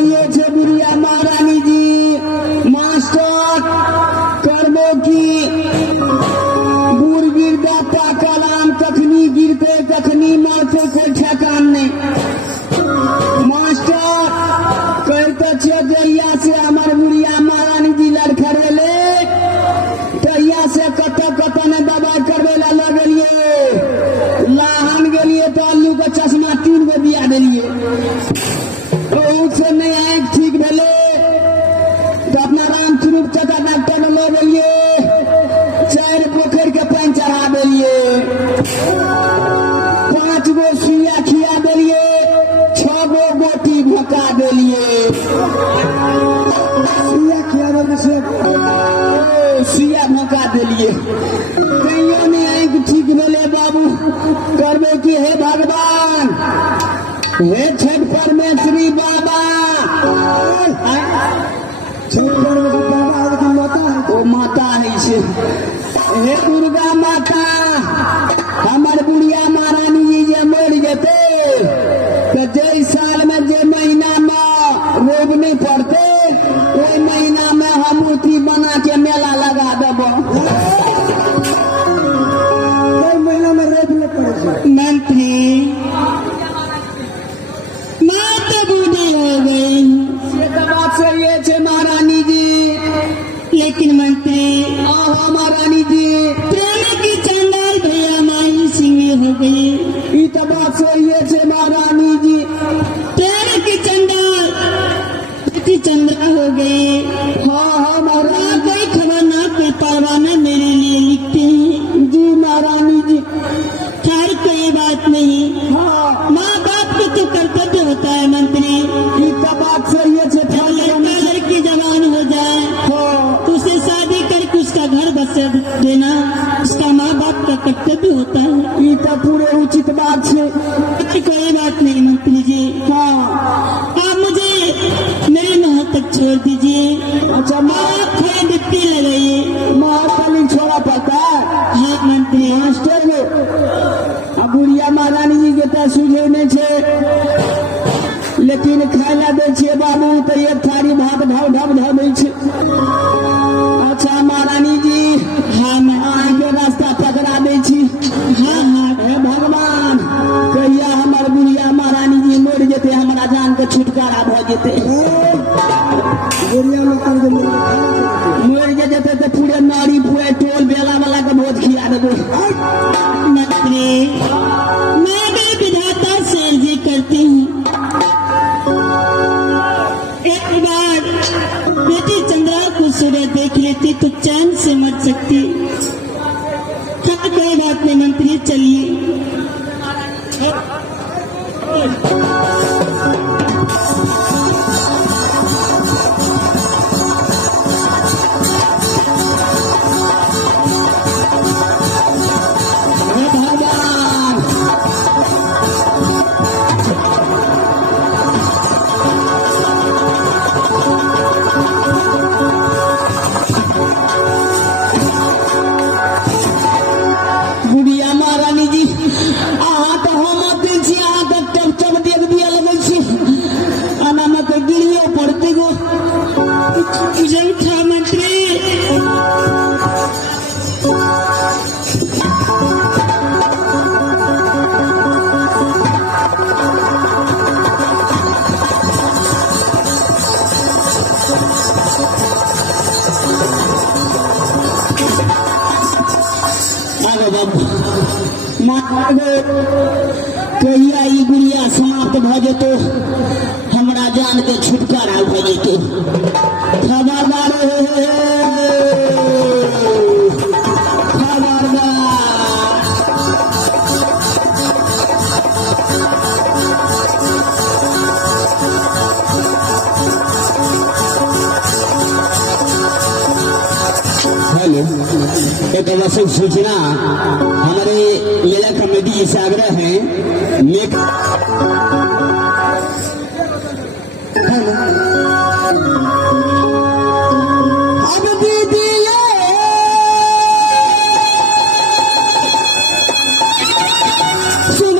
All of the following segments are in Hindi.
ये छे बुढ़िया महारानी जी मास्टर करबो की बूढ़ गिरदा कलाम कखनी गिरते कखनी मरते कोई ठेकान नहीं। मास्टर कहते छे जहिया से हमार बुढ़िया महारानी जी लड़खड़ेले तहिया से कत ने दवाई करवे ला लगलिए लाहन गेलिए तो अल्लू का चश्मा 3 गो दिया दिलिए से नहीं आँख ठीक भेले तो अपना राम स्वरूप चचा डॉक्टर में लो गलिए 4 पोखर के पानी चढ़ा दिलिए 5 गो सुइया खिया दिलिए 6 गो गोटी भका दिलिए सुइया भका दिलिए कहियो नहीं आँख ठीक भेले बाबू करबे की हे भगवान हे छठ परमेश्वरी बाबा माता है हे दुर्गा माता हमार बुढ़िया महारानी जी जे मर जेते तो जे साल में जे महीना में रोग नहीं पड़ते वही महीना में हम मूर्ति बना के मेला लगा देबो। महीना में रोग नहीं पड़े मंत्री महारानी जी लेकिन मंत्री महारानी जी प्रेम की चंडाल भैया माई सिंह हो गई। ये तो बात सही है महारानी जी प्रेम की चंडाल चंद्रा हो गई। हाँ महारानी कोई खबर ना कोई परवाना मेरे लिए लिखते हैं जी महारानी जी खैर कोई बात नहीं। हाँ माँ बाप को तो कर्तव्य होता है मंत्री। ये तो बात सही है लड़की जवान हो जाए तो उसे शादी करके उसका घर बसा देना उसका माँ बाप का कर्तव्य होता है। ये तो पूरे उचित बात है कोई बात नहीं मंत्री जी। हाँ आप मुझे मेरे महल तक छोड़ दीजिए। अच्छा माँ थोड़ा डिप्टी लगाइए महल छोड़ा पड़ता है। हाँ मंत्री मास्टर अब बुढ़िया महारानी जी के तो सूझे नहीं छे लेकिन खाना दे छे बाबू तो एक थारी भात ढब दै छे। अच्छा महारानी जी हाँ मैं आगे रास्ता पकड़ा दे छी। हाँ हाँ हे भगवान कहिया हमार बुढ़िया महारानी जी मर जेते हमारा जान के छुटकारा भ जेते मर जेते तो पूरे नारी पुए टोल बेला वाला के भोज खिया देबो। मंत्री मैं भी विधाता से जी करती हूँ बेटी चंद्रा को सूर्य देख लेती तो चैन से मर सकती। क्या कोई बात नहीं मंत्री चलिए। कहिया ई गुड़िया समाप्त भ जेतो हमरा जान के छुटकारा भ जेतो। खबरदार हेलो एक आवश्यक सूचना हमारे मेला कमेटी से आग्रह है अब दीदी सुन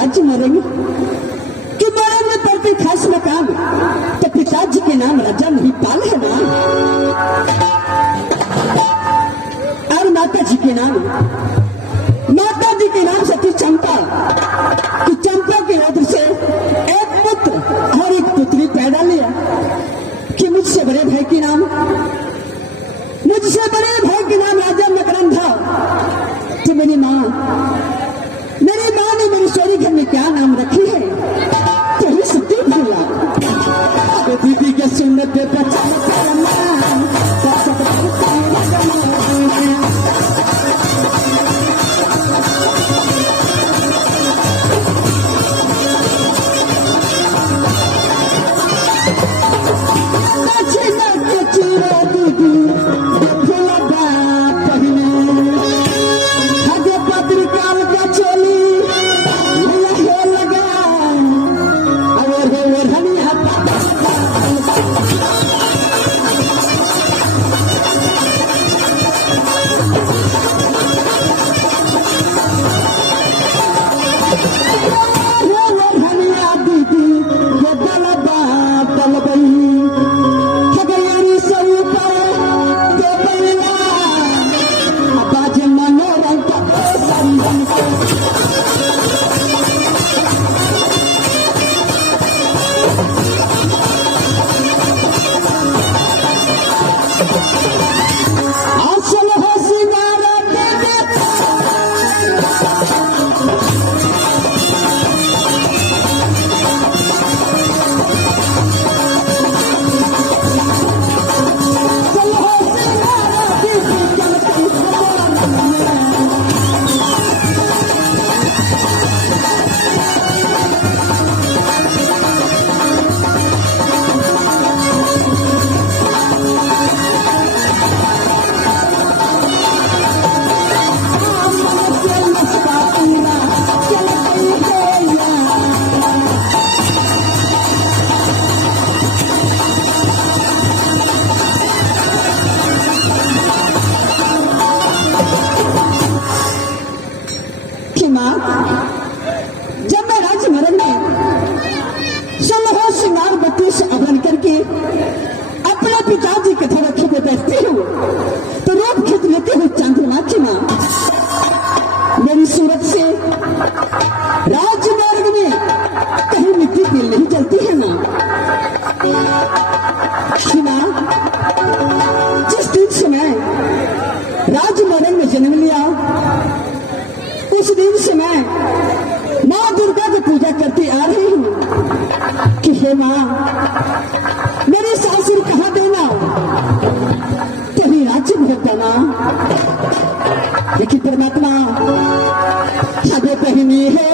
राज्य मरेंगे कि मरेंगे पर कोई खास मकान, तो पिताजी के नाम राजा महिपाल है ना, और माता जी के नाम सती चंपा, कि चंपा के उधर से एक पुत्र और एक पुत्री पैदा लिया, कि मुझसे बड़े भाई के नाम राजा मकरंद था। तो मेरी माँ ने मेरी सोरी घर में क्या नाम रखी है, तो ही सती भूला। दीदी के सुनने पे जब मैं राजमहल में 16 श्रृंगार बत्ती से अवरण करके अपने पिताजी के थोड़ा खिद बैठती हूँ, तो रूप खिंच लेते हुए चंद्रमा की माँ मेरी सूरत से राजमार्ग में कहीं मिट्टी तेल नहीं जलती है ना। जिस दिन से मैं राजमहल में जन्म लिया, उस दिन से मैं माँ दुर्गा की पूजा करती आ रही हूँ कि हे माँ मेरी सासुर कहाँ देना, कहीं राज्य में देना, लेकिन परमात्मा हमें पहनी है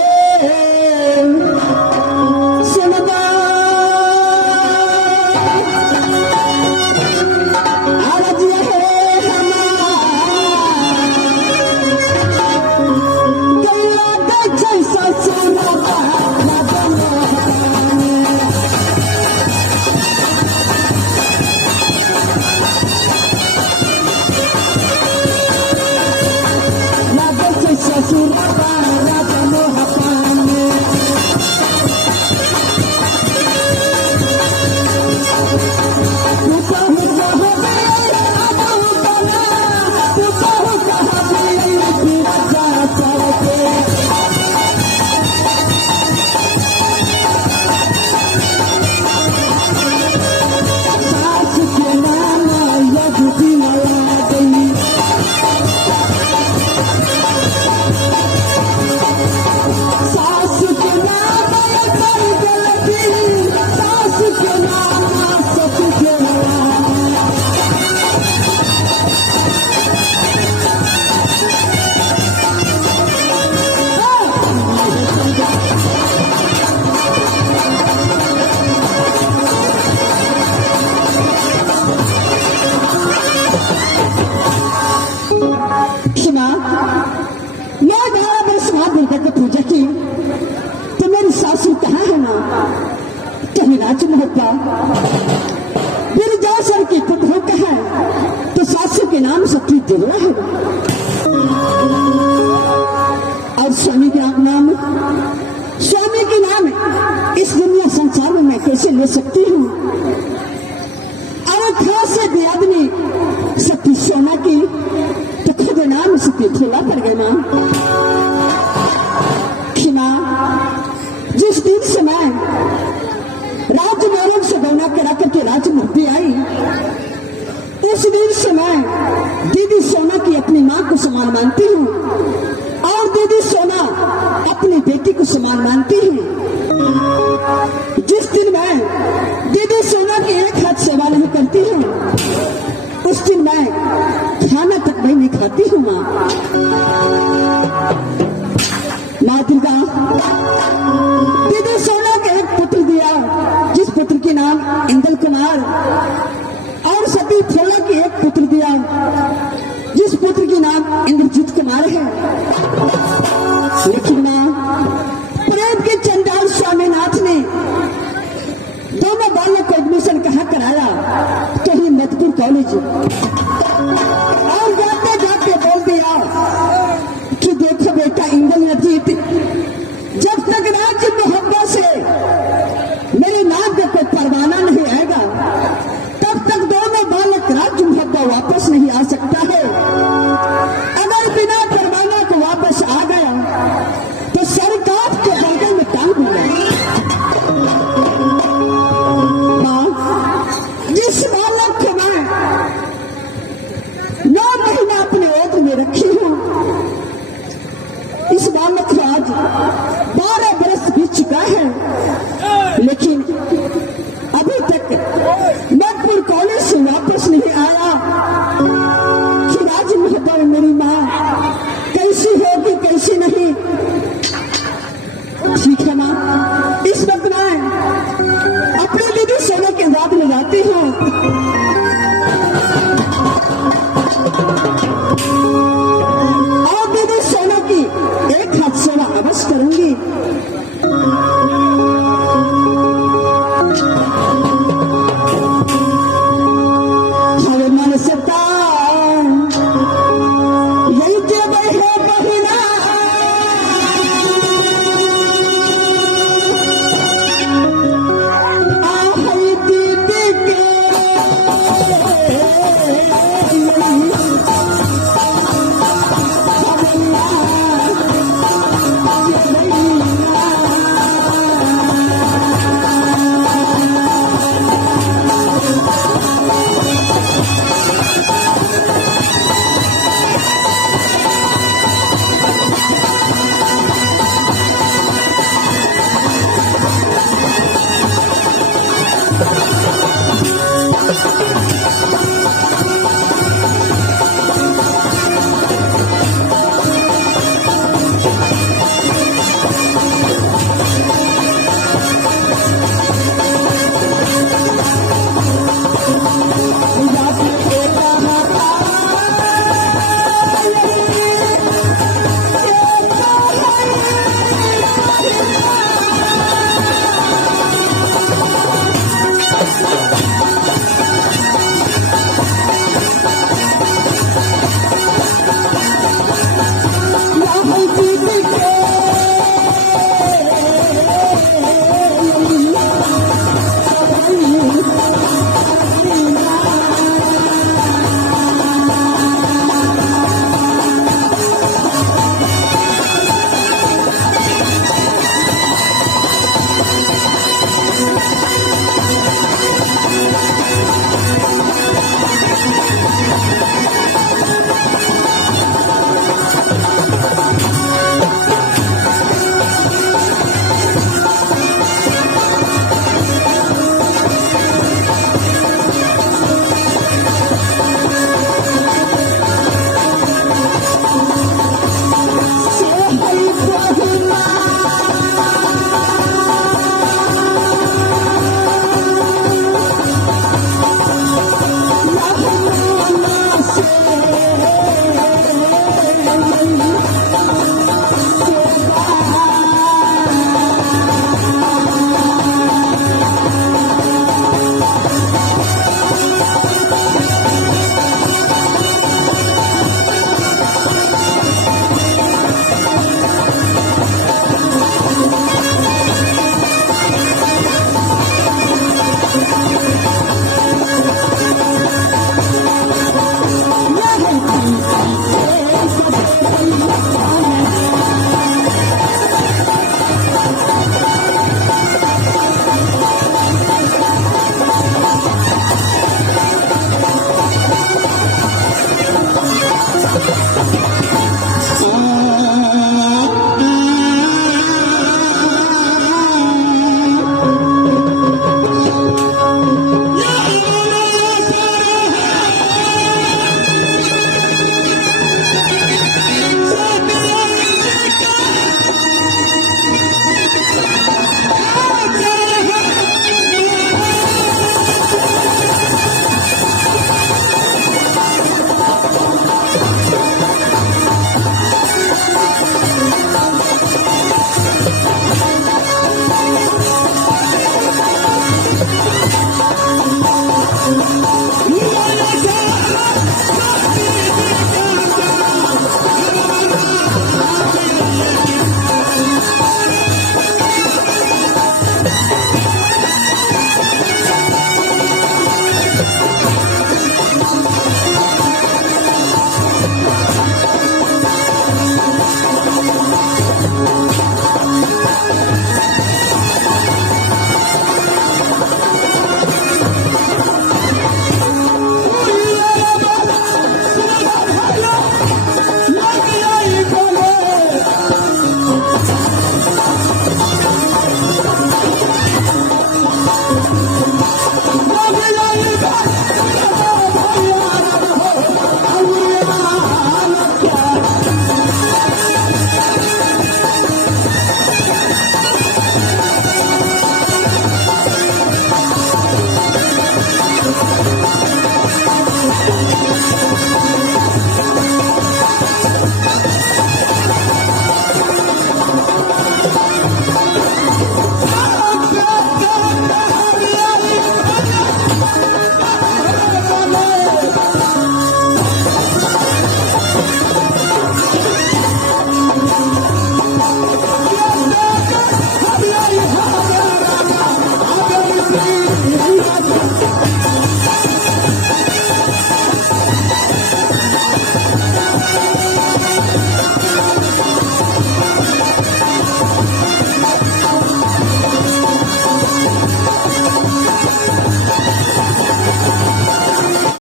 विरजासर की पुत्र कहा तो सासू के नाम सती देवरा है और स्वामी के नाम स्वामी के नाम इस दुनिया संसार में मैं कैसे ले सकती हूँ। और खास से भी आदमी सती सोना की तो खुद नाम सती ठेला पड़ गए मां कि मां, जिस दिन से मैं राज गौरव से गौना करा करके राज मुक्ति आई, उस दिन से मैं दीदी सोना की अपनी मां को समान मानती हूँ और दीदी सोना अपनी बेटी को समान मानती हूँ। जिस दिन मैं दीदी सोना की एक हाथ सेवा नहीं करती हूँ, उस दिन मैं खाना तक नहीं खाती हूँ। माँ दुर्गा दीदी सोना के एक पुत्र दिया, जिस पुत्र के नाम इंदल कुमार, और सती ठेला की एक पुत्र दिया, जिस पुत्र के नाम इंद्रजीत कुमार है। लेकिन मां, प्रेम के चंडाल स्वामीनाथ ने दोनों बालक को एडमिशन कहाँ कराया, तो ही मधुपुर कॉलेज, और जाते जाते बोल दिया कि देखो बेटा इंद्रजीत, जब तक राज्य मोहब्बत से मेरे नाम पे कोई परवाना नहीं आएगा, तब तक दोनों बालक राज्य मोहब्बत वापस नहीं आ सकता है। अगर बिना परवाना को वापस आ गया तो सरकार के बगल में टांग दूंगा। जिस बालक को मैं 9 महीना अपने ओट में रखी हूँ, इस बालक को आज 12 बरस बीत चुका है, लेकिन अभी तक मधुपुर कॉलेज से वापस नहीं आया कि राज मोहब्बत मेरी माँ कैसी होगी कैसी नहीं। ठीक है माँ, इस वक्त मैं अपने दीदी सोना के बाद में जाती हूँ और दीदी सोना की एक हाथ सेवा अवश्य करूंगी।